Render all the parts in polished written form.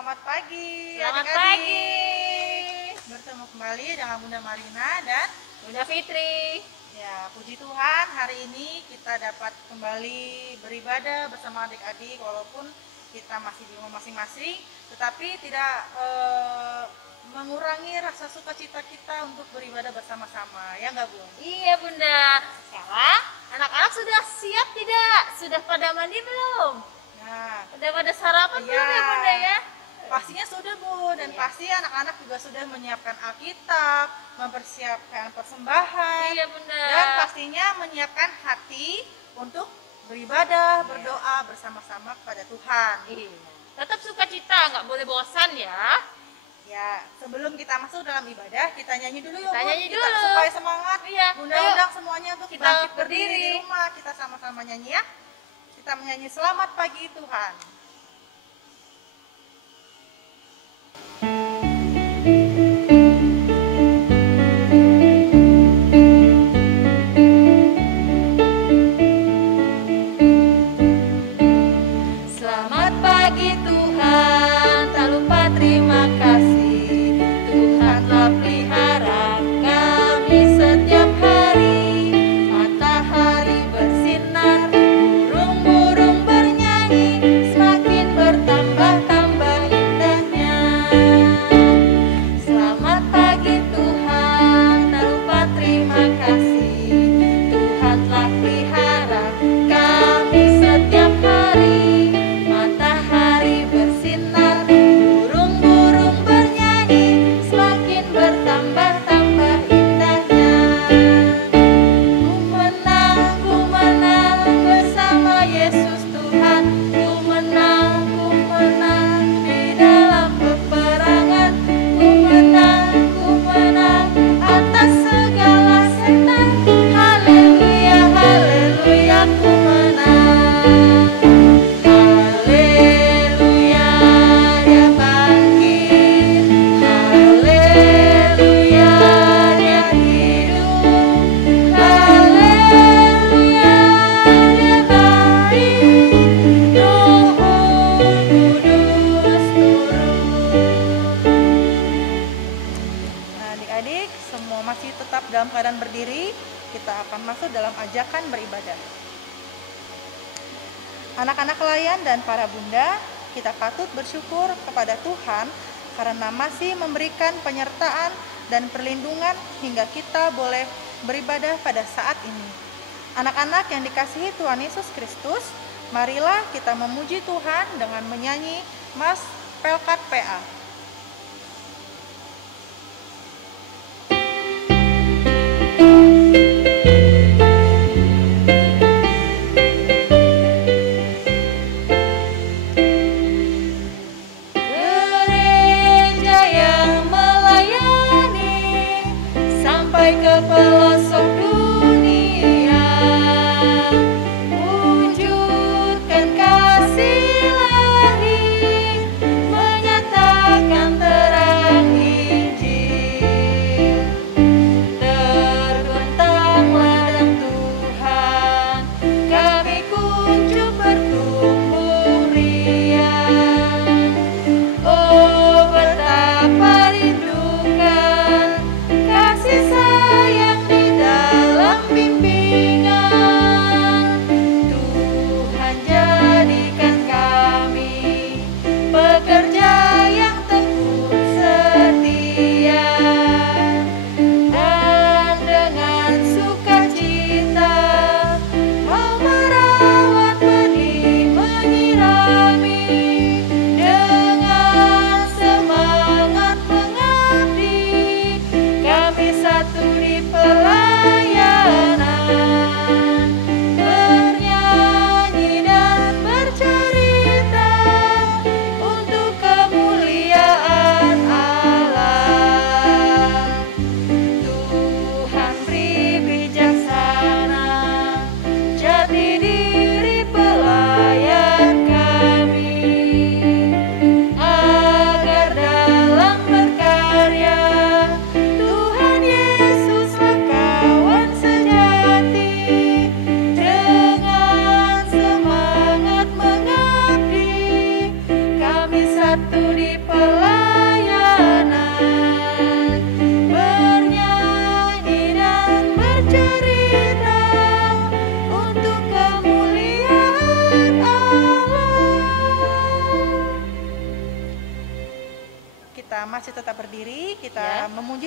Selamat pagi Selamat adik-adik. pagi, Bertemu kembali dengan Bunda Marina dan Bunda Fitri. ya puji Tuhan hari ini kita dapat kembali beribadah bersama adik-adik walaupun kita masih di rumah masing-masing, tetapi tidak mengurangi rasa sukacita kita untuk beribadah bersama-sama, ya nggak Bu? Iya Bunda. Sekarang anak-anak sudah siap tidak? Sudah pada mandi belum? Nah, Sudah pada sarapan belum ya Bunda ya? pastinya sudah Bu, dan Iya. pasti anak-anak juga sudah menyiapkan Alkitab, mempersiapkan persembahan, Iya Bunda. dan pastinya menyiapkan hati untuk beribadah, berdoa bersama-sama kepada Tuhan. Iya. Tetap sukacita, nggak boleh bosan ya. Ya, sebelum kita masuk dalam ibadah, kita nyanyi dulu yuk Kita Bu, nyanyi kita dulu. supaya semangat. Iya, Bunda ayo. undang semuanya untuk Kita bangkit berdiri berdiri. di rumah, kita sama-sama nyanyi ya. Kita menyanyi Selamat Pagi Tuhan. Selamat pagi Tuhan, tak lupa terima kasih. Tuhan telah pelihara kami setiap hari. Matahari bersinar, burung-burung bernyanyi, semakin bertambah-tambah indahnya. Selamat pagi Tuhan, tak lupa terima kasih. Tuhan telah pelihara kami setiap hari. Matahari bersinar, burung-burung bernyanyi, semakin bertambah-tambah indahnya. Ku menang bersama Yesus Tuhan. Ku menang di dalam peperangan. Ku menang atas segala setan. Haleluya, haleluya, ku menang. Haleluya, dia bangkit. Haleluya, dia hidup. Haleluya, dia baik. Roh Kudus turun. Nah, adik-adik, semua masih tetap dalam keadaan berdiri. Kita akan masuk dalam ajakan beribadah. Anak-anak layan dan para bunda, kita patut bersyukur kepada Tuhan karena masih memberikan penyertaan dan perlindungan hingga kita boleh beribadah pada saat ini. Anak-anak yang dikasihi Tuhan Yesus Kristus, marilah kita memuji Tuhan dengan menyanyi Mas Pelkat PA. Gereja yang melayani sampai ke pelosok dunia, wujudkan kasih ilahi, menyatakan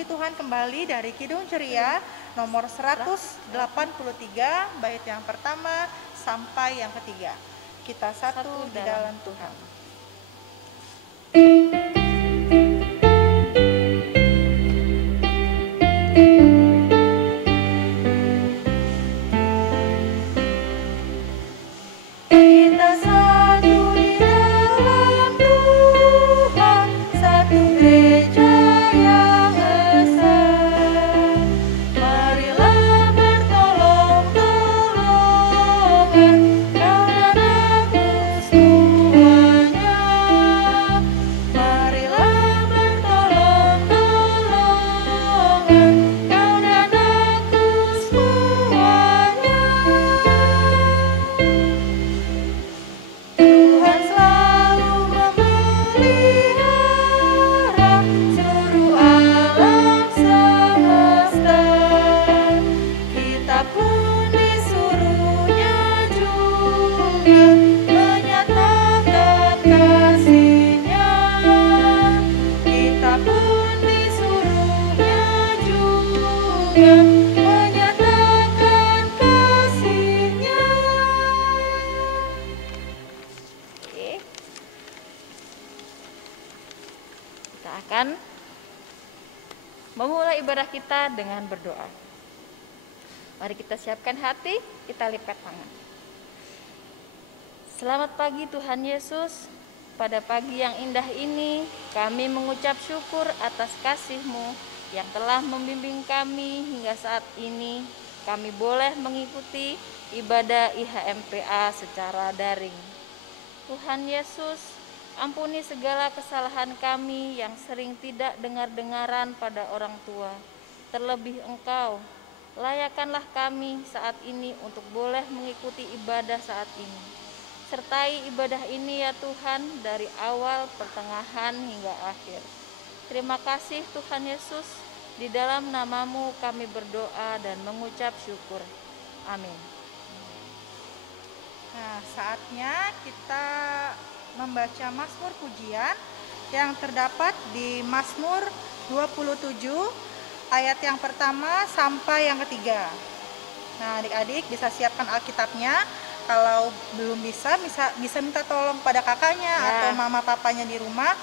Puji Tuhan kembali dari Kidung Ceria nomor 183 bait yang pertama sampai yang ketiga. Kita satu di dalam Tuhan. Akan memulai ibadah kita dengan berdoa. Mari kita siapkan hati, kita lipat tangan. Selamat pagi Tuhan Yesus. Pada pagi yang indah ini, kami mengucap syukur atas kasih-Mu yang telah membimbing kami hingga saat ini. Kami boleh mengikuti ibadah IHMPA secara daring. Tuhan Yesus, ampuni segala kesalahan kami yang sering tidak dengar-dengaran pada orang tua. Terlebih Engkau, layakkanlah kami saat ini untuk boleh mengikuti ibadah saat ini. Sertai ibadah ini ya Tuhan dari awal, pertengahan hingga akhir. Terima kasih Tuhan Yesus, di dalam nama-Mu kami berdoa dan mengucap syukur. Amin. Nah, saatnya kita membaca Mazmur pujian yang terdapat di Mazmur 27 ayat yang pertama sampai yang ketiga. Nah, adik-adik bisa siapkan Alkitabnya. Kalau belum bisa minta tolong pada kakaknya atau mama papanya di rumah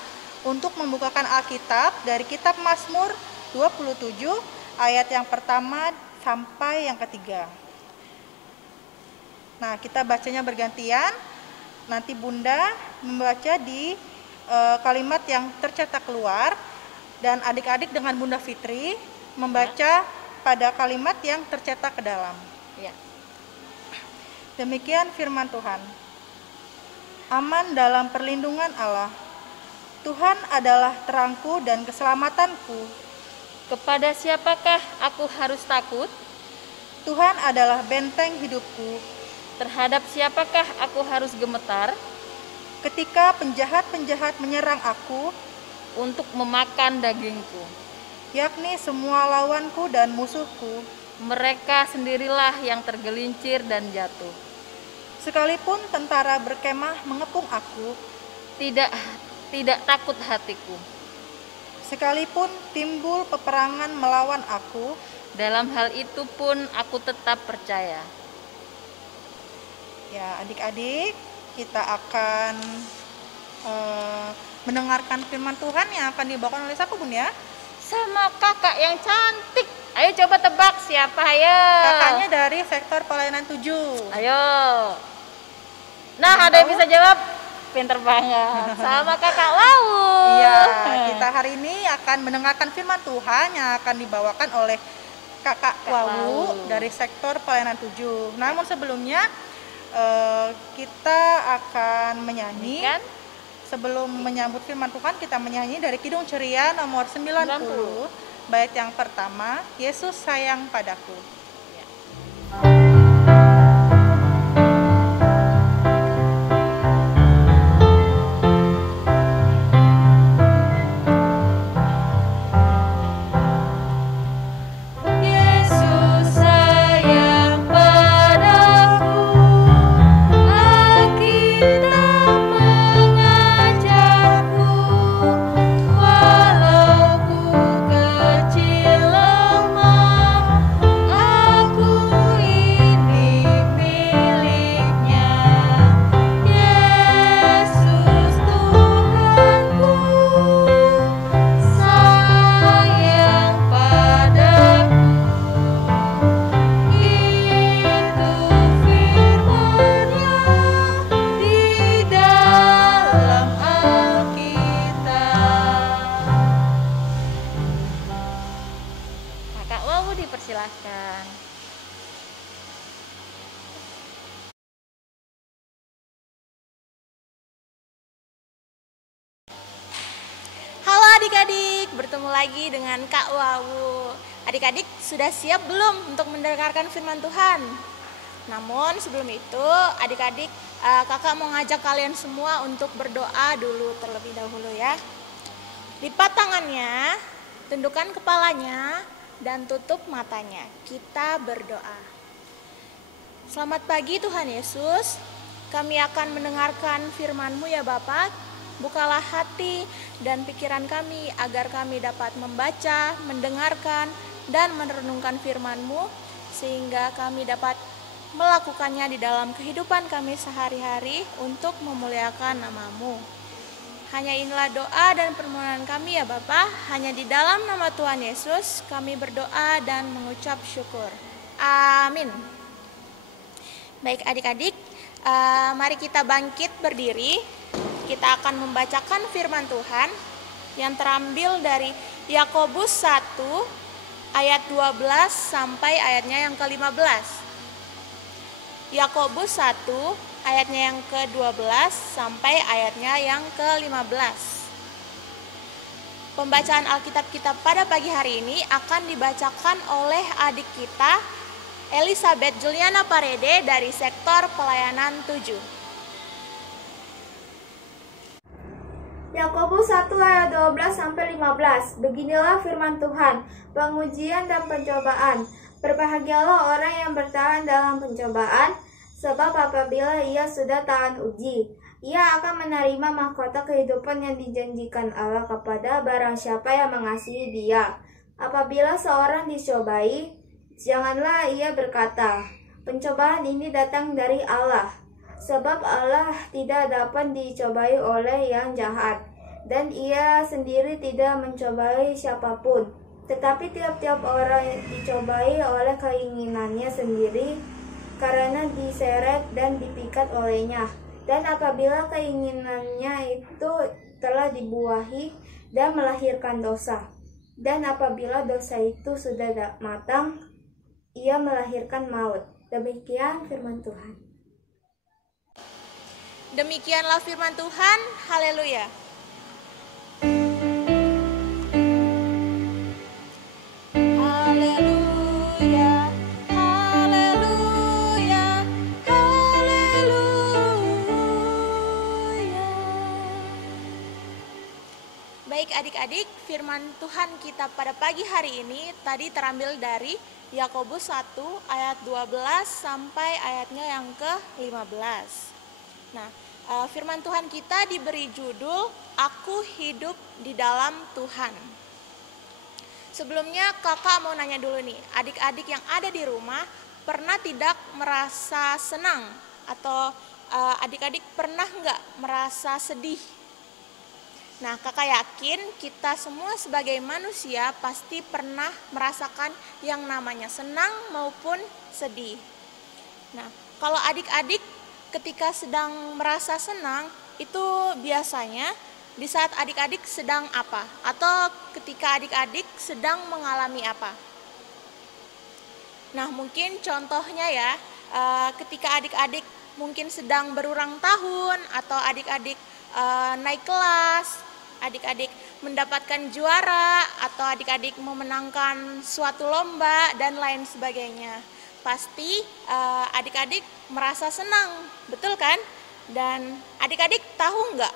untuk membukakan Alkitab dari kitab Mazmur 27 ayat yang pertama sampai yang ketiga. Nah, kita bacanya bergantian. Nanti Bunda membaca di kalimat yang tercetak keluar dan adik-adik dengan Bunda Fitri membaca pada kalimat yang tercetak ke dalam. Ya. Demikian firman Tuhan. Aman dalam perlindungan Allah. Tuhan adalah terangku dan keselamatanku. Kepada siapakah aku harus takut? Tuhan adalah benteng hidupku. Terhadap siapakah aku harus gemetar? Ketika penjahat-penjahat menyerang aku untuk memakan dagingku, yakni semua lawanku dan musuhku, mereka sendirilah yang tergelincir dan jatuh. Sekalipun tentara berkemah mengepung aku, tidak takut hatiku. Sekalipun timbul peperangan melawan aku, dalam hal itu pun aku tetap percaya. Ya, adik-adik, kita akan mendengarkan firman Tuhan yang akan dibawakan oleh siapa, Bun ya? Sama kakak yang cantik. Ayo coba tebak siapa ya? Kakaknya dari sektor pelayanan 7. Ayo. Nah, ada yang bisa jawab? Pinter banget. Sama kakak Lau. Iya, kita hari ini akan mendengarkan firman Tuhan yang akan dibawakan oleh kakak Wawu dari sektor pelayanan 7. Namun sebelumnya kita akan menyanyi. Sebelum menyambut firman Tuhan, kita menyanyi dari Kidung Ceria nomor 90. Bait yang pertama, Yesus sayang padaku. Kecil bertemu lagi dengan Kak Wawu. Adik-adik sudah siap belum untuk mendengarkan firman Tuhan? Namun sebelum itu adik-adik, kakak mau ngajak kalian semua untuk berdoa dulu terlebih dahulu ya. Lipat tangannya, tundukkan kepalanya, dan tutup matanya. Kita berdoa. Selamat pagi Tuhan Yesus, kami akan mendengarkan firman-Mu ya Bapak. Bukalah hati dan pikiran kami agar kami dapat membaca, mendengarkan, dan merenungkan firman-Mu sehingga kami dapat melakukannya di dalam kehidupan kami sehari-hari untuk memuliakan nama-Mu. Hanya inilah doa dan permohonan kami ya Bapa. Hanya di dalam nama Tuhan Yesus kami berdoa dan mengucap syukur. Amin. Baik adik-adik, mari kita bangkit berdiri. Kita akan membacakan firman Tuhan yang terambil dari Yakobus 1 ayat 12 sampai ayatnya yang ke-15. Yakobus 1 ayatnya yang ke-12 sampai ayatnya yang ke-15. Pembacaan Alkitab kita pada pagi hari ini akan dibacakan oleh adik kita Elizabeth Juliana Parede dari sektor pelayanan 7. Yakobus 1 ayat 12 sampai 15. Beginilah firman Tuhan, pengujian dan pencobaan. Berbahagialah orang yang bertahan dalam pencobaan, sebab apabila ia sudah tahan uji, ia akan menerima mahkota kehidupan yang dijanjikan Allah kepada barang siapa yang mengasihi Dia. Apabila seorang dicobai, janganlah ia berkata, pencobaan ini datang dari Allah. Sebab Allah tidak dapat dicobai oleh yang jahat, dan ia sendiri tidak mencobai siapapun. Tetapi tiap-tiap orang dicobai oleh keinginannya sendiri, karena diseret dan dipikat olehnya. Dan apabila keinginannya itu telah dibuahi dan melahirkan dosa, dan apabila dosa itu sudah matang, ia melahirkan maut. Demikian firman Tuhan. Demikianlah firman Tuhan, haleluya. Haleluya, haleluya, haleluya. Baik adik-adik, firman Tuhan kita pada pagi hari ini tadi terambil dari Yakobus 1 ayat 12 sampai ayatnya yang ke-15. Nah, firman Tuhan kita diberi judul Aku Hidup di Dalam Tuhan. Sebelumnya kakak mau nanya dulu nih, adik-adik yang ada di rumah pernah tidak merasa senang? Atau adik-adik pernah nggak merasa sedih? Nah, kakak yakin kita semua sebagai manusia pasti pernah merasakan yang namanya senang maupun sedih. Nah, kalau adik-adik ketika sedang merasa senang, itu biasanya di saat adik-adik sedang apa? Atau ketika adik-adik sedang mengalami apa? Nah, mungkin contohnya ya, ketika adik-adik mungkin sedang berulang tahun, atau adik-adik naik kelas, adik-adik mendapatkan juara, atau adik-adik memenangkan suatu lomba, dan lain sebagainya. Pasti adik-adik merasa senang, betul kan? Dan adik-adik tahu nggak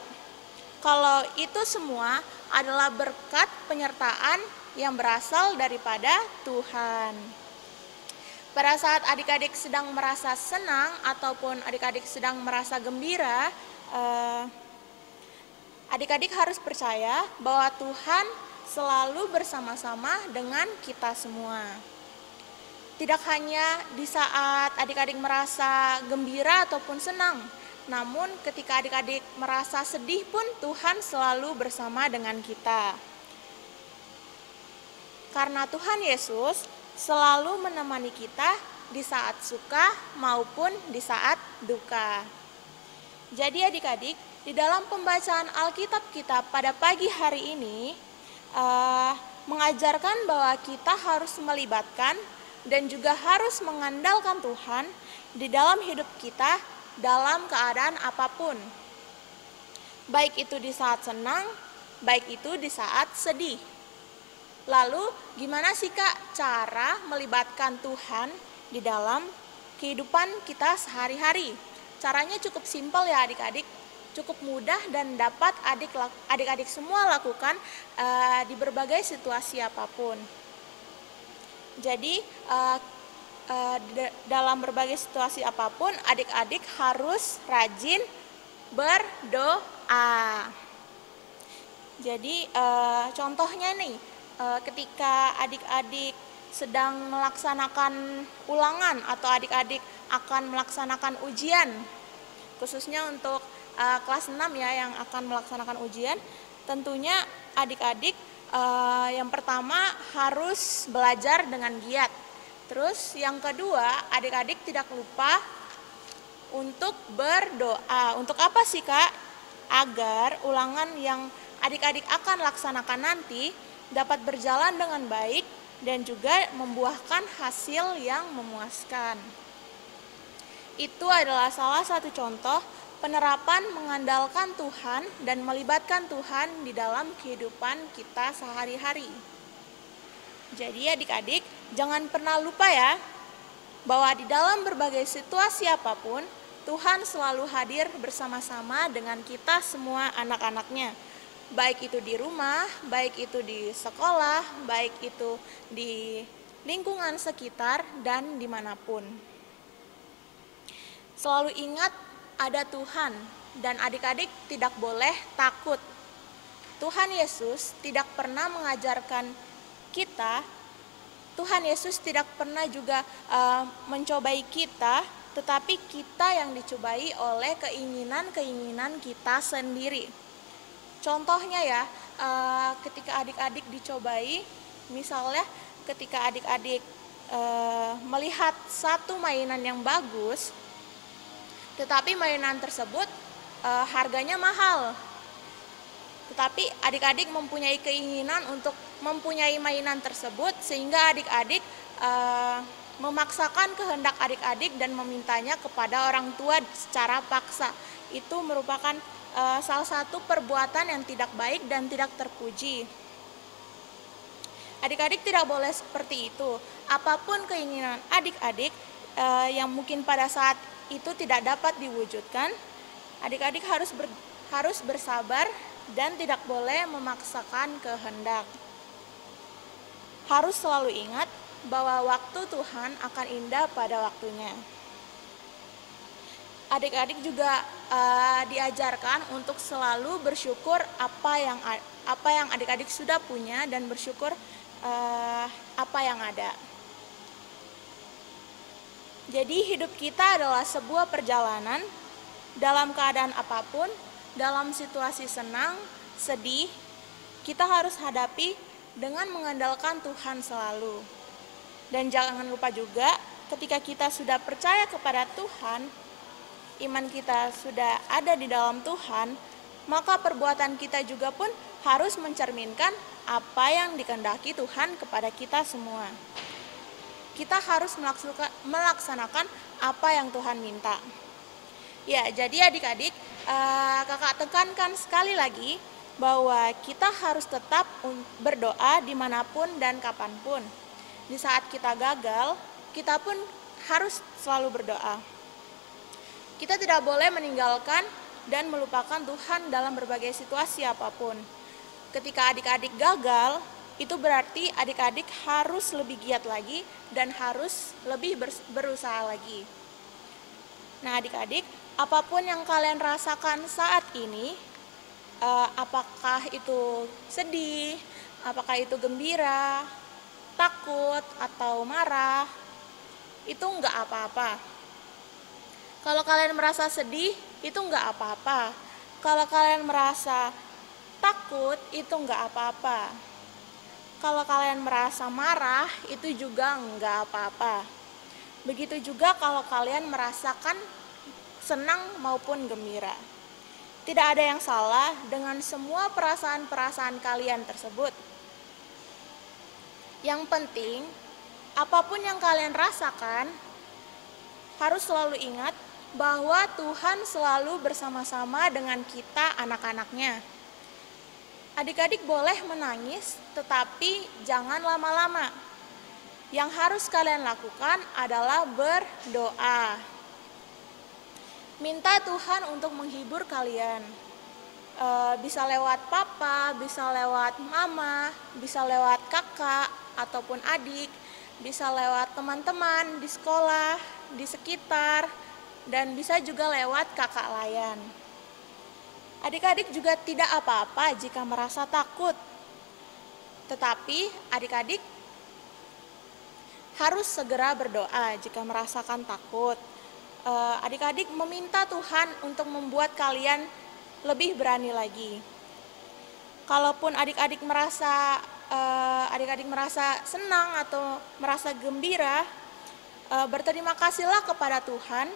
kalau itu semua adalah berkat penyertaan yang berasal daripada Tuhan. Pada saat adik-adik sedang merasa senang ataupun adik-adik sedang merasa gembira, adik-adik harus percaya bahwa Tuhan selalu bersama-sama dengan kita semua. Tidak hanya di saat adik-adik merasa gembira ataupun senang, namun ketika adik-adik merasa sedih pun Tuhan selalu bersama dengan kita. Karena Tuhan Yesus selalu menemani kita di saat suka maupun di saat duka. Jadi adik-adik, di dalam pembacaan Alkitab kita pada pagi hari ini mengajarkan bahwa kita harus melibatkan dan juga harus mengandalkan Tuhan di dalam hidup kita dalam keadaan apapun. Baik itu di saat senang, baik itu di saat sedih. Lalu gimana sih Kak cara melibatkan Tuhan di dalam kehidupan kita sehari-hari? Caranya cukup simpel ya adik-adik, cukup mudah dan dapat adik-adik semua lakukan di berbagai situasi apapun. Jadi dalam berbagai situasi apapun adik-adik harus rajin berdoa. Jadi contohnya nih, ketika adik-adik sedang melaksanakan ulangan atau adik-adik akan melaksanakan ujian, khususnya untuk kelas 6 ya yang akan melaksanakan ujian, tentunya adik-adik yang pertama harus belajar dengan giat. Terus yang kedua, adik-adik tidak lupa untuk berdoa. Untuk apa sih Kak? Agar ulangan yang adik-adik akan laksanakan nanti dapat berjalan dengan baik dan juga membuahkan hasil yang memuaskan. Itu adalah salah satu contoh penerapan mengandalkan Tuhan dan melibatkan Tuhan di dalam kehidupan kita sehari-hari. Jadi adik-adik jangan pernah lupa ya, bahwa di dalam berbagai situasi apapun Tuhan selalu hadir bersama-sama dengan kita semua anak-anaknya. Baik itu di rumah, baik itu di sekolah, baik itu di lingkungan sekitar dan dimanapun. Selalu ingat ada Tuhan dan adik-adik tidak boleh takut. Tuhan Yesus tidak pernah mengajarkan kita, Tuhan Yesus tidak pernah juga mencobai kita, tetapi kita yang dicobai oleh keinginan-keinginan kita sendiri. Contohnya ya, ketika adik-adik dicobai, misalnya ketika adik-adik melihat satu mainan yang bagus, tetapi mainan tersebut harganya mahal. Tetapi adik-adik mempunyai keinginan untuk mempunyai mainan tersebut, sehingga adik-adik memaksakan kehendak adik-adik dan memintanya kepada orang tua secara paksa. Itu merupakan salah satu perbuatan yang tidak baik dan tidak terpuji. Adik-adik tidak boleh seperti itu. Apapun keinginan adik-adik yang mungkin pada saat itu tidak dapat diwujudkan, adik-adik harus bersabar dan tidak boleh memaksakan kehendak. Harus selalu ingat bahwa waktu Tuhan akan indah pada waktunya. Adik-adik juga diajarkan untuk selalu bersyukur apa yang adik-adik sudah punya dan bersyukur apa yang ada. Jadi hidup kita adalah sebuah perjalanan dalam keadaan apapun, dalam situasi senang, sedih, kita harus hadapi dengan mengandalkan Tuhan selalu. Dan jangan lupa juga ketika kita sudah percaya kepada Tuhan, iman kita sudah ada di dalam Tuhan, maka perbuatan kita juga pun harus mencerminkan apa yang dikehendaki Tuhan kepada kita semua. Kita harus melaksanakan apa yang Tuhan minta. Ya, jadi adik-adik, kakak tekankan sekali lagi bahwa kita harus tetap berdoa dimanapun dan kapanpun. Di saat kita gagal, kita pun harus selalu berdoa. Kita tidak boleh meninggalkan dan melupakan Tuhan dalam berbagai situasi apapun. Ketika adik-adik gagal, itu berarti adik-adik harus lebih giat lagi dan harus lebih berusaha lagi. Nah adik-adik, apapun yang kalian rasakan saat ini, apakah itu sedih, apakah itu gembira, takut, atau marah, itu enggak apa-apa. Kalau kalian merasa sedih, itu enggak apa-apa. Kalau kalian merasa takut, itu enggak apa-apa. Kalau kalian merasa marah, itu juga enggak apa-apa. Begitu juga kalau kalian merasakan senang maupun gembira. Tidak ada yang salah dengan semua perasaan-perasaan kalian tersebut. Yang penting, apapun yang kalian rasakan, harus selalu ingat bahwa Tuhan selalu bersama-sama dengan kita anak-anaknya. Adik-adik boleh menangis, tetapi jangan lama-lama. Yang harus kalian lakukan adalah berdoa. Minta Tuhan untuk menghibur kalian. Bisa lewat papa, bisa lewat mama, bisa lewat kakak ataupun adik, bisa lewat teman-teman di sekolah, di sekitar, dan bisa juga lewat kakak layan. Adik-adik juga tidak apa-apa jika merasa takut. Tetapi adik-adik harus segera berdoa jika merasakan takut. Adik-adik meminta Tuhan untuk membuat kalian lebih berani lagi. Kalaupun adik-adik merasa senang atau merasa gembira, berterima kasihlah kepada Tuhan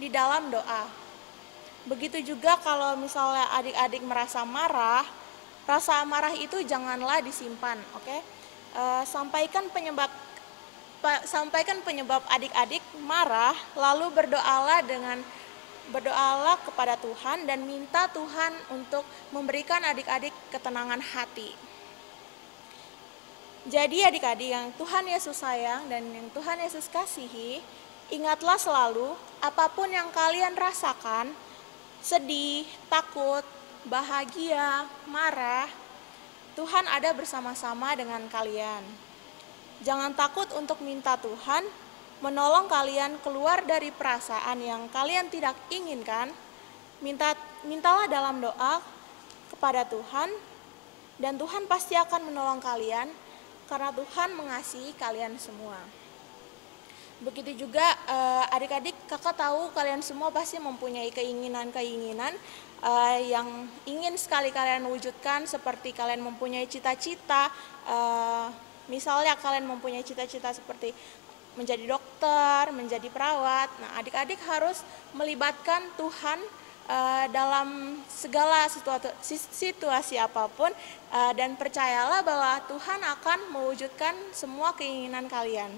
di dalam doa. Begitu juga kalau misalnya adik-adik merasa marah, rasa amarah itu janganlah disimpan, oke? Sampaikan penyebab adik-adik marah, lalu berdoalah kepada Tuhan dan minta Tuhan untuk memberikan adik-adik ketenangan hati. Jadi adik-adik yang Tuhan Yesus sayang dan yang Tuhan Yesus kasihi, ingatlah selalu apapun yang kalian rasakan, sedih, takut, bahagia, marah, Tuhan ada bersama-sama dengan kalian. Jangan takut untuk minta Tuhan menolong kalian keluar dari perasaan yang kalian tidak inginkan. Mintalah dalam doa kepada Tuhan, dan Tuhan pasti akan menolong kalian karena Tuhan mengasihi kalian semua. Begitu juga adik-adik, kakak tahu kalian semua pasti mempunyai keinginan-keinginan yang ingin sekali kalian wujudkan, seperti kalian mempunyai cita-cita, misalnya kalian mempunyai cita-cita seperti menjadi dokter, menjadi perawat. Nah, adik-adik harus melibatkan Tuhan dalam segala situasi apapun, dan percayalah bahwa Tuhan akan mewujudkan semua keinginan kalian.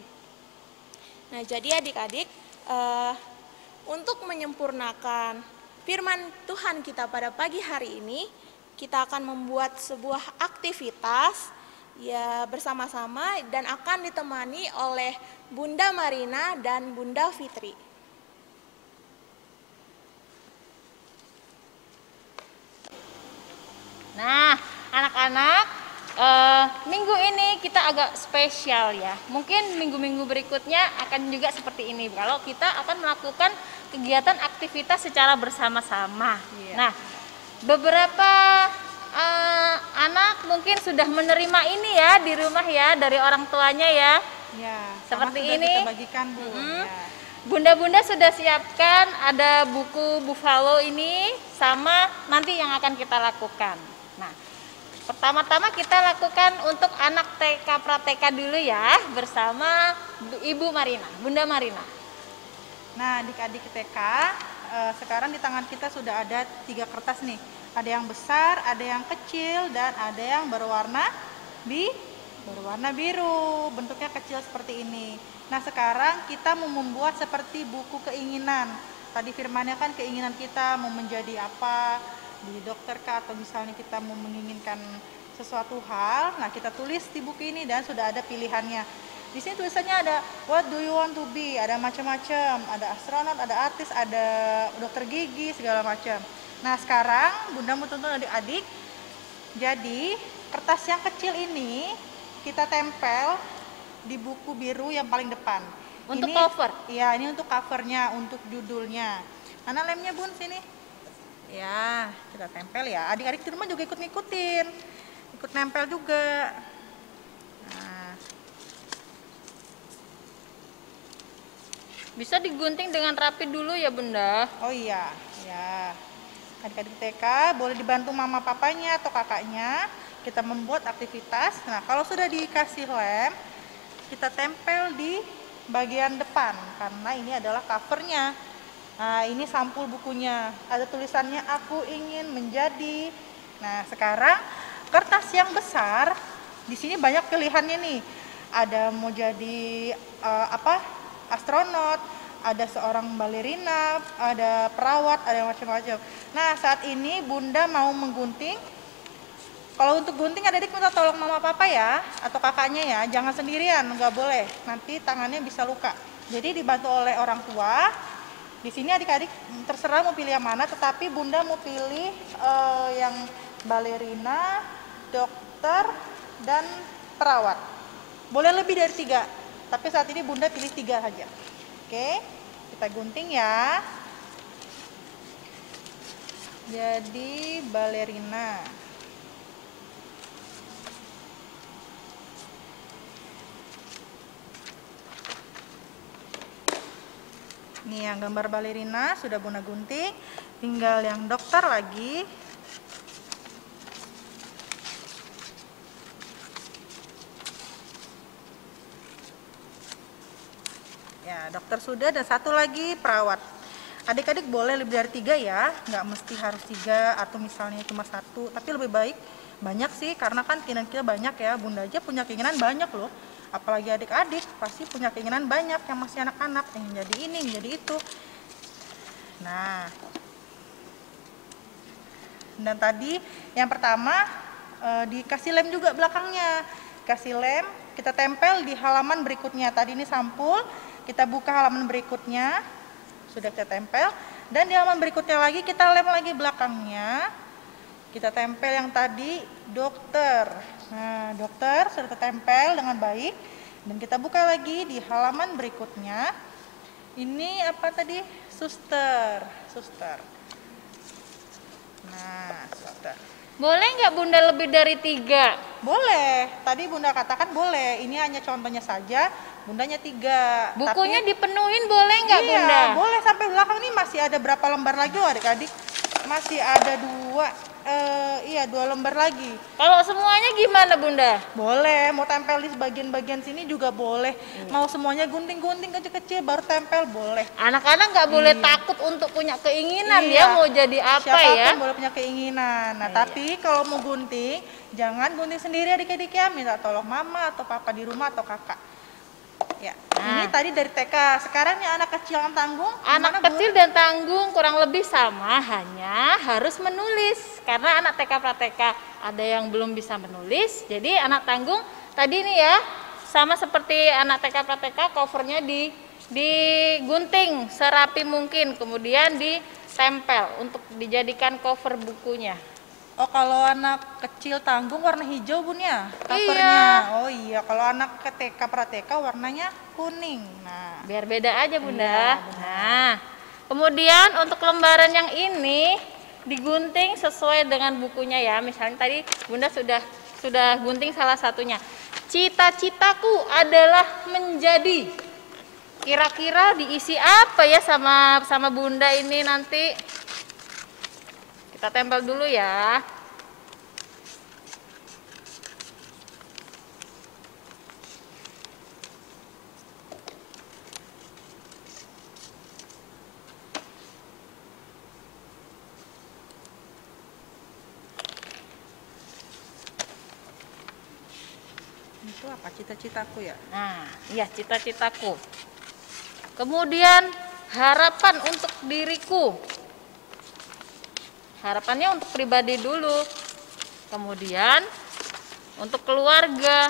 Nah, jadi adik-adik, untuk menyempurnakan firman Tuhan kita pada pagi hari ini, kita akan membuat sebuah aktivitas ya bersama-sama dan akan ditemani oleh Bunda Marina dan Bunda Fitri. Nah, anak-anak, minggu ini kita agak spesial ya. Mungkin minggu-minggu berikutnya akan juga seperti ini. Kalau kita akan melakukan kegiatan aktivitas secara bersama-sama. Iya. Nah, beberapa anak mungkin sudah menerima ini ya di rumah ya dari orang tuanya ya. Ya, Seperti sudah ini. kita bagikan, Bu. Ya. Bunda-bunda sudah siapkan ada buku Buffalo ini sama nanti yang akan kita lakukan. Nah, pertama-tama kita lakukan untuk anak TK Prateka dulu ya bersama Ibu Marina, Bunda Marina. Nah, adik-adik TK, sekarang di tangan kita sudah ada 3 kertas nih. Ada yang besar, ada yang kecil, dan ada yang berwarna biru. Bentuknya kecil seperti ini. Nah, sekarang kita mau membuat seperti buku keinginan. Tadi firmannya kan keinginan kita mau menjadi apa, di dokter kah, atau misalnya kita mau menginginkan sesuatu hal. Nah, kita tulis di buku ini dan sudah ada pilihannya. Di sini tulisannya ada what do you want to be, ada macam-macam, ada astronot, ada artis, ada dokter gigi, segala macam. Nah, sekarang Bunda mau tuntun adik-adik. Jadi, kertas yang kecil ini kita tempel di buku biru yang paling depan. Untuk ini, cover? Iya, ini untuk covernya, untuk judulnya. Mana lemnya, Bun? Sini. Ya, kita tempel ya. Adik-adik di rumah juga ikut ngikutin. Ikut nempel juga. Nah. Bisa digunting dengan rapi dulu ya Bunda. Oh iya, ya. Adik-adik TK boleh dibantu mama papanya atau kakaknya. Kita membuat aktivitas. Nah, kalau sudah dikasih lem, kita tempel di bagian depan karena ini adalah covernya. Nah, ini sampul bukunya. Ada tulisannya aku ingin menjadi. Nah, sekarang kertas yang besar, di sini banyak pilihannya nih. Ada mau jadi astronot, ada seorang balerina, ada perawat, ada macam-macam. Nah, saat ini Bunda mau menggunting Kalau untuk gunting adik-adik minta tolong mama papa ya, atau kakaknya ya, jangan sendirian, nggak boleh. Nanti tangannya bisa luka. Jadi dibantu oleh orang tua. Di sini adik-adik terserah mau pilih yang mana, tetapi bunda mau pilih yang balerina, dokter, dan perawat. Boleh lebih dari 3, tapi saat ini bunda pilih 3 saja. Oke, kita gunting ya. Jadi balerina. Nih yang gambar balerina sudah bunda gunting, tinggal yang dokter lagi. Ya, dokter sudah, dan satu lagi perawat. Adik-adik boleh lebih dari 3 ya, nggak mesti harus 3 atau misalnya cuma 1, tapi lebih baik banyak sih, karena kan keinginan kita banyak ya, bunda aja punya keinginan banyak loh. Apalagi adik-adik pasti punya keinginan banyak yang masih anak-anak, ingin jadi ini, ingin jadi itu. Nah, dan tadi yang pertama dikasih lem juga belakangnya. Kasih lem, kita tempel di halaman berikutnya. Tadi ini sampul, kita buka halaman berikutnya, sudah kita tempel. Dan di halaman berikutnya lagi kita lem lagi belakangnya. Kita tempel yang tadi dokter. Nah, dokter sudah tertempel dengan baik. Dan kita buka lagi di halaman berikutnya. Ini apa tadi? Suster. Nah, suster. Boleh nggak bunda lebih dari 3? Boleh. Tadi bunda katakan boleh. Ini hanya contohnya saja. Bundanya 3. Bukunya dipenuhin boleh nggak iya, bunda? boleh. Sampai belakang nih masih ada berapa lembar lagi loh adik-adik? Masih ada 2 lembar lagi. Kalau semuanya gimana bunda? Boleh, mau tempel di bagian-bagian sini juga boleh. Mau semuanya gunting-gunting kecil-kecil baru tempel boleh. Anak-anak nggak boleh takut untuk punya keinginan Iya. dia mau jadi apa Siapapun ya? boleh punya keinginan. Nah, tapi kalau mau gunting, jangan gunting sendiri adik-adik ya. Minta tolong mama atau papa di rumah atau kakak. Ya, ini tadi dari TK. Sekarang yang anak kecil yang tanggung. Anak gimana, Bu? kecil dan tanggung kurang lebih sama, hanya harus menulis. Karena anak TK pra-TK ada yang belum bisa menulis. Jadi anak tanggung tadi nih ya, sama seperti anak TK pra-TK, covernya digunting serapi mungkin, kemudian ditempel untuk dijadikan cover bukunya. Oh, kalau anak kecil tanggung warna hijau bun ya covernya. Iya. Oh iya, kalau anak TK pra-TK warnanya kuning. Nah, Biar beda aja bunda. Iya, benar. Nah, kemudian untuk lembaran yang ini digunting sesuai dengan bukunya ya. Misalnya tadi bunda sudah gunting salah satunya. Cita-citaku adalah menjadi. Kira-kira diisi apa ya sama bunda ini nanti? Kita tempel dulu ya. itu apa cita-citaku ya? Nah, iya cita-citaku. Kemudian harapan untuk diriku. Harapannya untuk pribadi dulu. Kemudian untuk keluarga.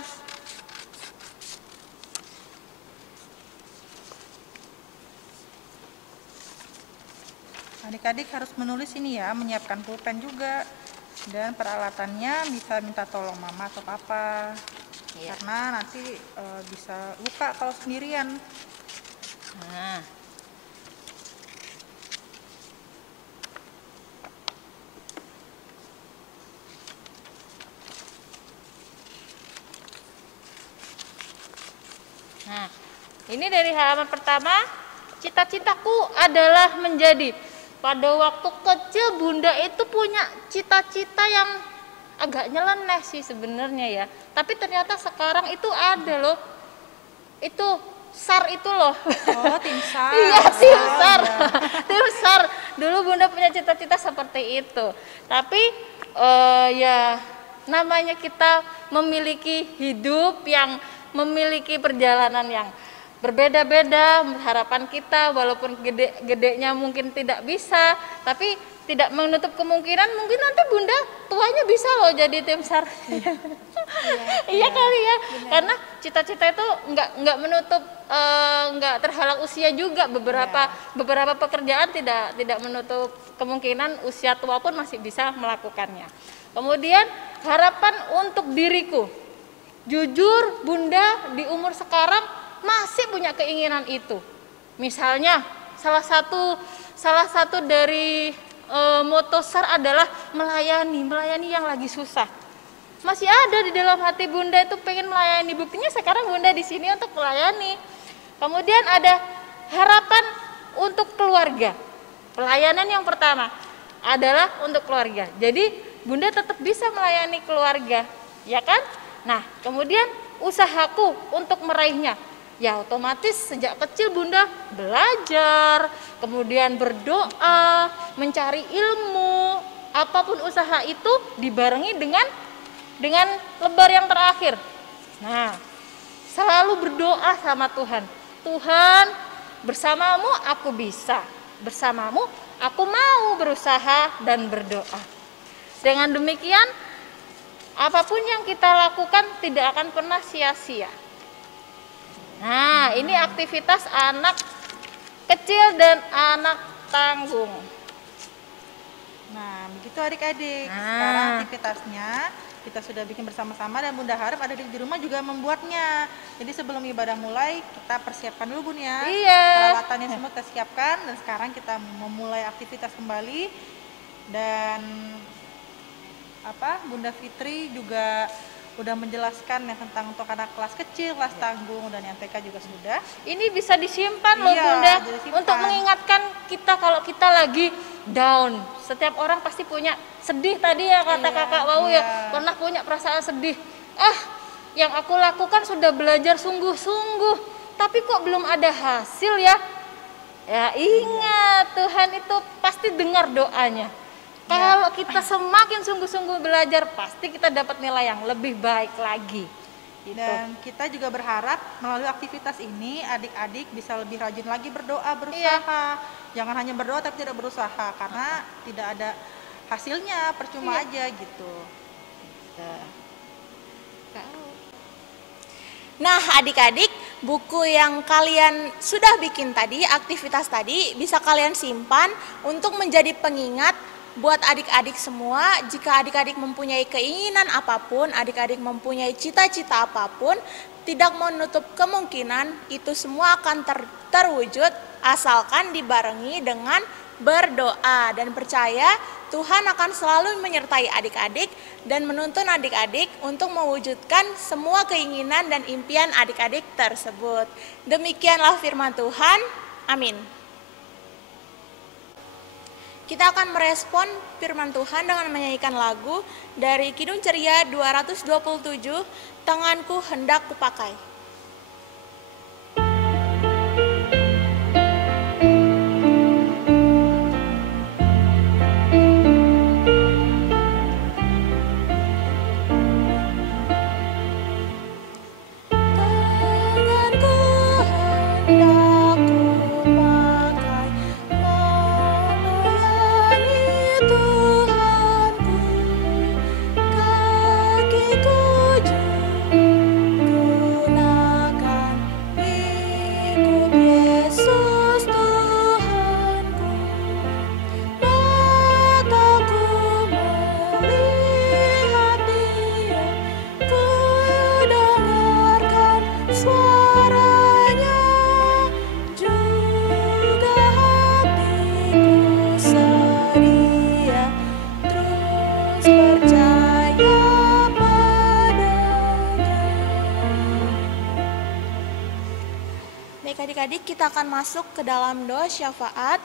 Adik-adik harus menulis ini ya, menyiapkan pulpen juga. Dan peralatannya bisa minta tolong mama atau papa. Iya. Karena nanti bisa luka kalau sendirian. Nah, ini dari halaman pertama, cita-citaku adalah menjadi. Pada waktu kecil bunda itu punya cita-cita yang agak nyeleneh sih sebenarnya ya. Tapi ternyata sekarang itu ada loh. Itu SAR itu loh. Oh, tim SAR. Iya, tim SAR. iya. Tim SAR. Dulu bunda punya cita-cita seperti itu. Tapi ya namanya kita memiliki hidup yang memiliki perjalanan yang berbeda-beda harapan kita, walaupun gedenya mungkin tidak bisa, tapi tidak menutup kemungkinan mungkin nanti Bunda tuanya bisa loh jadi tim SAR. Iya kali ya, benar. Karena cita-cita itu nggak menutup, nggak terhalang usia juga. Beberapa pekerjaan tidak menutup kemungkinan usia tua pun masih bisa melakukannya. Kemudian harapan untuk diriku, jujur Bunda di umur sekarang masih punya keinginan itu. Misalnya salah satu dari moto SAR adalah melayani yang lagi susah. Masih ada di dalam hati Bunda itu pengen melayani. Buktinya sekarang Bunda di sini untuk melayani. Kemudian ada harapan untuk keluarga. Pelayanan yang pertama adalah untuk keluarga. Jadi Bunda tetap bisa melayani keluarga, ya kan? Nah, kemudian usahaku untuk meraihnya. Ya otomatis sejak kecil Bunda belajar, kemudian berdoa, mencari ilmu, apapun usaha itu dibarengi dengan lebar yang terakhir. Nah, selalu berdoa sama Tuhan. Tuhan, bersamamu aku bisa, bersamamu aku mau berusaha dan berdoa. Dengan demikian, apapun yang kita lakukan tidak akan pernah sia-sia. Nah, ini aktivitas anak kecil dan anak tanggung. Nah, begitu adik-adik. Sekarang aktivitasnya kita sudah bikin bersama-sama dan Bunda harap adik di rumah juga membuatnya. Jadi sebelum ibadah mulai, kita persiapkan dulu Bun ya. Iya. Peralatannya semua kita siapkan dan sekarang kita memulai aktivitas kembali. Dan Bunda Fitri juga udah menjelaskan ya tentang untuk anak kelas kecil, kelas tanggung, dan yang TK juga sudah. Ini bisa disimpan loh Bunda, untuk mengingatkan kita kalau kita lagi down. Setiap orang pasti punya sedih tadi ya kata kakak Wau ya, pernah punya perasaan sedih. Yang aku lakukan sudah belajar sungguh-sungguh, tapi kok belum ada hasil ya. Ya ingat, Tuhan itu pasti dengar doanya. Kalau kita semakin sungguh-sungguh belajar, pasti kita dapat nilai yang lebih baik lagi. Gitu. Dan kita juga berharap melalui aktivitas ini adik-adik bisa lebih rajin lagi berdoa, berusaha. Jangan hanya berdoa tapi tidak berusaha, karena tidak ada hasilnya, percuma aja gitu. Nah adik-adik, buku yang kalian sudah bikin tadi, aktivitas tadi bisa kalian simpan untuk menjadi pengingat buat adik-adik semua. Jika adik-adik mempunyai keinginan apapun, adik-adik mempunyai cita-cita apapun, tidak menutup kemungkinan itu semua akan terwujud asalkan dibarengi dengan berdoa. Dan percaya Tuhan akan selalu menyertai adik-adik dan menuntun adik-adik untuk mewujudkan semua keinginan dan impian adik-adik tersebut. Demikianlah firman Tuhan. Amin. Kita akan merespon firman Tuhan dengan menyanyikan lagu dari Kidung Ceria 227, Tanganku Hendak Kupakai. Adik-adik, kita akan masuk ke dalam doa syafaat.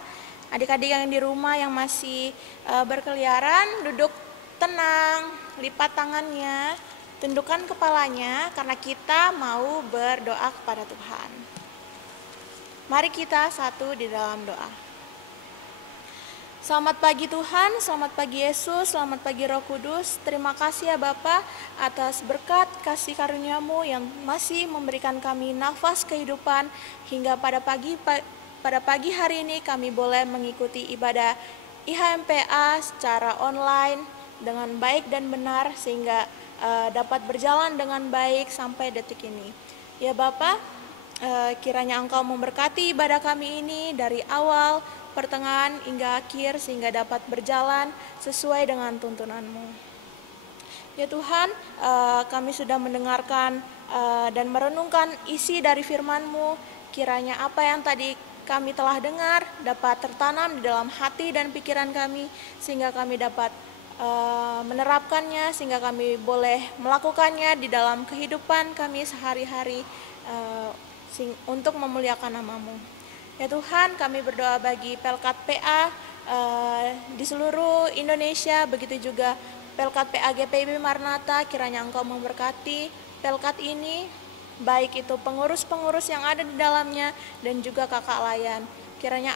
Adik-adik yang di rumah yang masih berkeliaran, duduk tenang, lipat tangannya, tundukkan kepalanya karena kita mau berdoa kepada Tuhan. Mari kita satu di dalam doa. Selamat pagi Tuhan, selamat pagi Yesus, selamat pagi Roh Kudus. Terima kasih ya Bapa atas berkat kasih karunia-Mu yang masih memberikan kami nafas kehidupan hingga pada pagi hari ini kami boleh mengikuti ibadah IHMPA secara online dengan baik dan benar sehingga dapat berjalan dengan baik sampai detik ini. Ya Bapa, kiranya Engkau memberkati ibadah kami ini dari awal, pertengahan hingga akhir sehingga dapat berjalan sesuai dengan tuntunan-Mu. Ya Tuhan, kami sudah mendengarkan dan merenungkan isi dari firman-Mu. Kiranya apa yang tadi kami telah dengar dapat tertanam di dalam hati dan pikiran kami sehingga kami dapat menerapkannya, sehingga kami boleh melakukannya di dalam kehidupan kami sehari-hari untuk memuliakan nama-Mu. Ya Tuhan, kami berdoa bagi Pelkat PA di seluruh Indonesia, begitu juga Pelkat PA GPIB Maranatha. Kiranya Engkau memberkati Pelkat ini, baik itu pengurus-pengurus yang ada di dalamnya dan juga kakak layan. Kiranya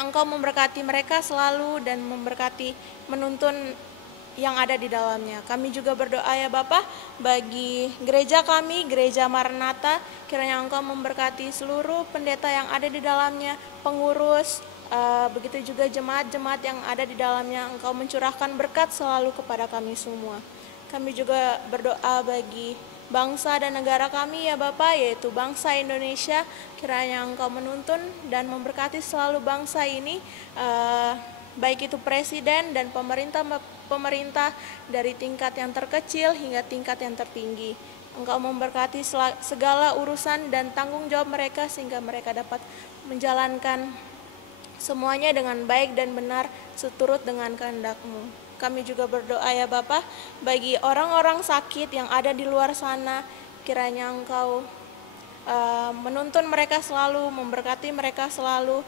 Engkau memberkati mereka selalu dan memberkati menuntun yang ada di dalamnya. Kami juga berdoa ya Bapa bagi gereja kami, Gereja Maranatha. Kiranya Engkau memberkati seluruh pendeta yang ada di dalamnya, pengurus, begitu juga jemaat-jemaat yang ada di dalamnya. Engkau mencurahkan berkat selalu kepada kami semua. Kami juga berdoa bagi bangsa dan negara kami ya Bapa, yaitu bangsa Indonesia. Kiranya Engkau menuntun dan memberkati selalu bangsa ini, baik itu presiden dan pemerintah dari tingkat yang terkecil hingga tingkat yang tertinggi. Engkau memberkati segala urusan dan tanggung jawab mereka sehingga mereka dapat menjalankan semuanya dengan baik dan benar seturut dengan kehendak-Mu. Kami juga berdoa ya Bapa bagi orang-orang sakit yang ada di luar sana. Kiranya Engkau menuntun mereka selalu, memberkati mereka selalu,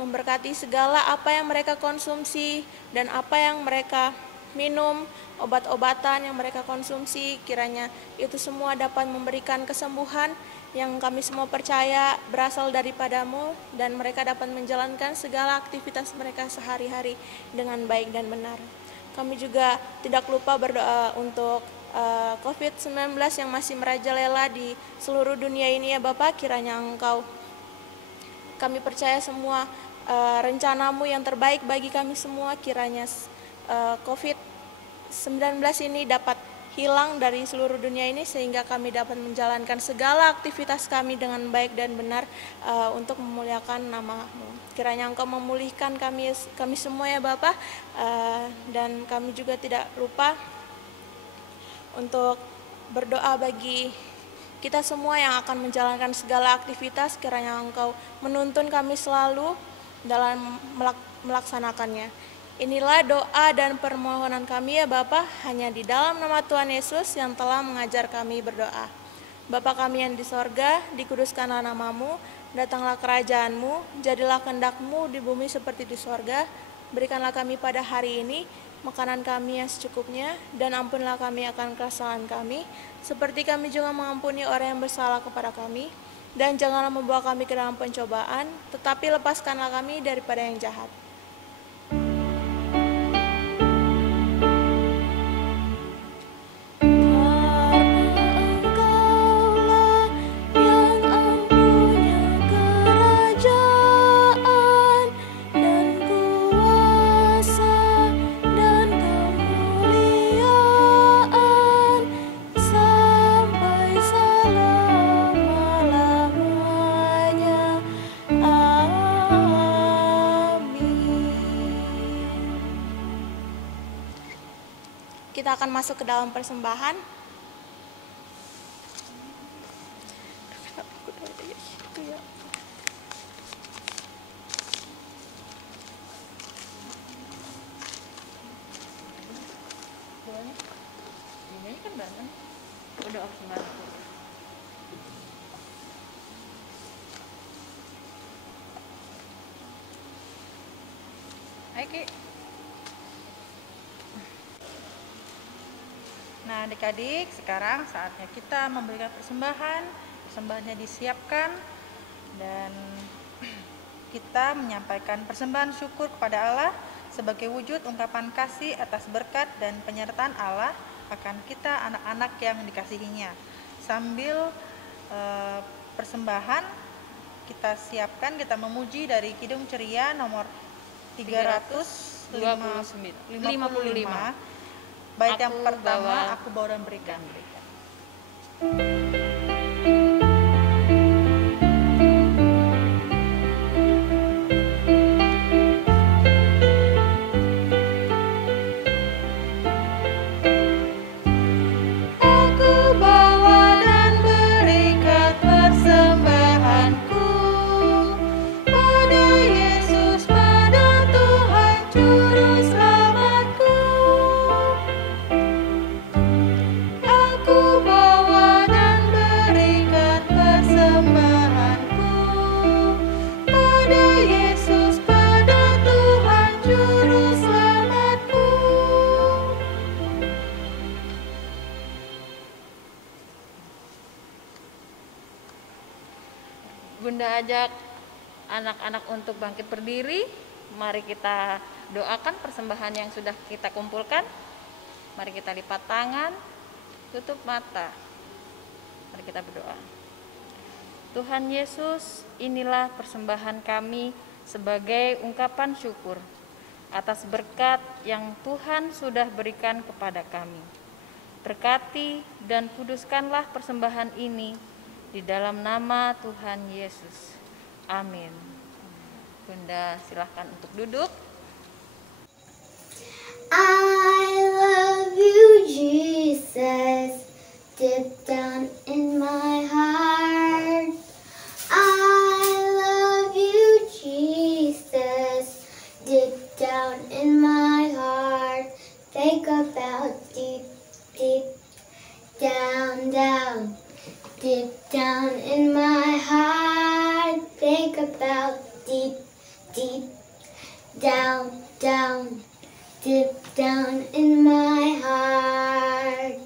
memberkati segala apa yang mereka konsumsi dan apa yang mereka minum, obat-obatan yang mereka konsumsi. Kiranya itu semua dapat memberikan kesembuhan yang kami semua percaya berasal daripada-Mu, dan mereka dapat menjalankan segala aktivitas mereka sehari-hari dengan baik dan benar. Kami juga tidak lupa berdoa untuk COVID-19 yang masih merajalela di seluruh dunia ini ya Bapak. Kiranya kami percaya semua rencana-Mu yang terbaik bagi kami semua. Kiranya COVID-19 ini dapat hilang dari seluruh dunia ini sehingga kami dapat menjalankan segala aktivitas kami dengan baik dan benar untuk memuliakan nama-Mu. Kiranya Engkau memulihkan kami semua ya Bapak, dan kami juga tidak lupa untuk berdoa bagi kita semua yang akan menjalankan segala aktivitas. Kiranya Engkau menuntun kami selalu dalam melaksanakannya. Inilah doa dan permohonan kami ya Bapa, hanya di dalam nama Tuhan Yesus yang telah mengajar kami berdoa. Bapa kami yang di sorga, dikuduskanlah nama-Mu, datanglah kerajaan-Mu, jadilah kehendak-Mu di bumi seperti di sorga. Berikanlah kami pada hari ini makanan kami yang secukupnya, dan ampunlah kami akan kesalahan kami, seperti kami juga mengampuni orang yang bersalah kepada kami. Dan janganlah membawa kami ke dalam pencobaan, tetapi lepaskanlah kami daripada yang jahat. Kita akan masuk ke dalam persembahan. Ini kan banget. Udah optimal. Oke. Nah, adik-adik, sekarang saatnya kita memberikan persembahan. Persembahannya disiapkan dan kita menyampaikan persembahan syukur kepada Allah sebagai wujud ungkapan kasih atas berkat dan penyertaan Allah akan kita anak-anak yang dikasihinya. Sambil persembahan kita siapkan, kita memuji dari Kidung Ceria nomor 355. Bait yang pertama, aku bawa dan berikan. Bunda ajak anak-anak untuk bangkit berdiri. Mari kita doakan persembahan yang sudah kita kumpulkan. Mari kita lipat tangan, tutup mata. Mari kita berdoa. Tuhan Yesus, inilah persembahan kami sebagai ungkapan syukur atas berkat yang Tuhan sudah berikan kepada kami. Berkati dan kuduskanlah persembahan ini di dalam nama Tuhan Yesus. Amin. Bunda silahkan untuk duduk. I love you, Jesus, deep down in my heart. I love you, Jesus, deep down in my heart. Think about deep, deep down, down. Deep down in my heart, think about deep, deep down, down. Deep down in my heart.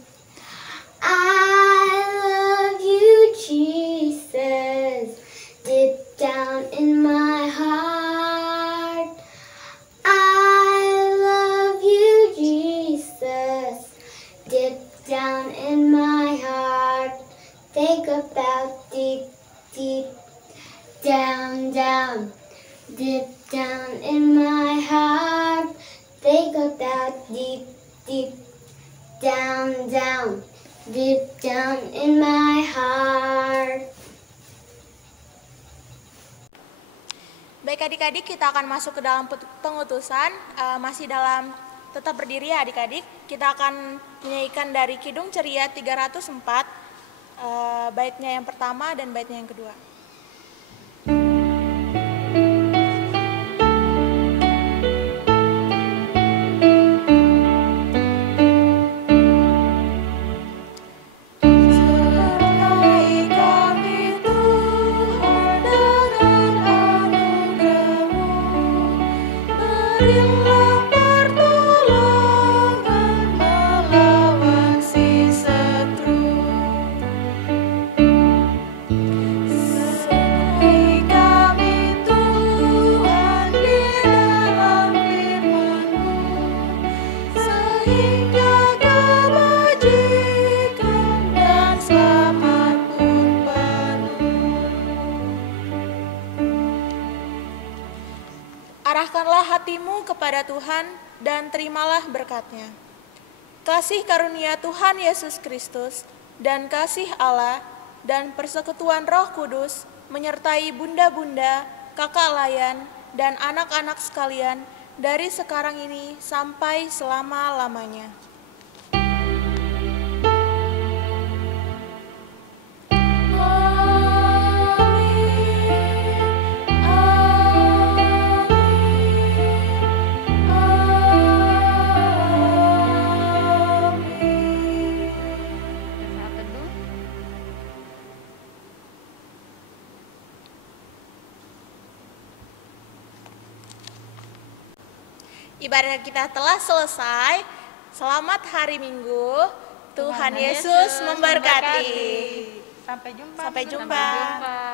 I love you, Jesus, deep down in my heart. I love you, Jesus, deep down in my heart. Think about deep, deep down, down. Deep down in my heart. Think about deep, deep down, down. Deep down in my heart. Baik adik-adik, kita akan masuk ke dalam pengutusan. Masih dalam tetap berdiri ya adik-adik. Kita akan menyanyikan dari Kidung Ceria 304. Baitnya yang pertama dan baitnya yang kedua. Arahkanlah hatimu kepada Tuhan dan terimalah berkat-Nya. Kasih karunia Tuhan Yesus Kristus dan kasih Allah dan persekutuan Roh Kudus menyertai bunda-bunda, kakak layan, dan anak-anak sekalian dari sekarang ini sampai selama-lamanya. Ibadah kita telah selesai. Selamat hari Minggu. Tuhan Yesus memberkati. Sampai jumpa. Sampai jumpa. Sampai jumpa.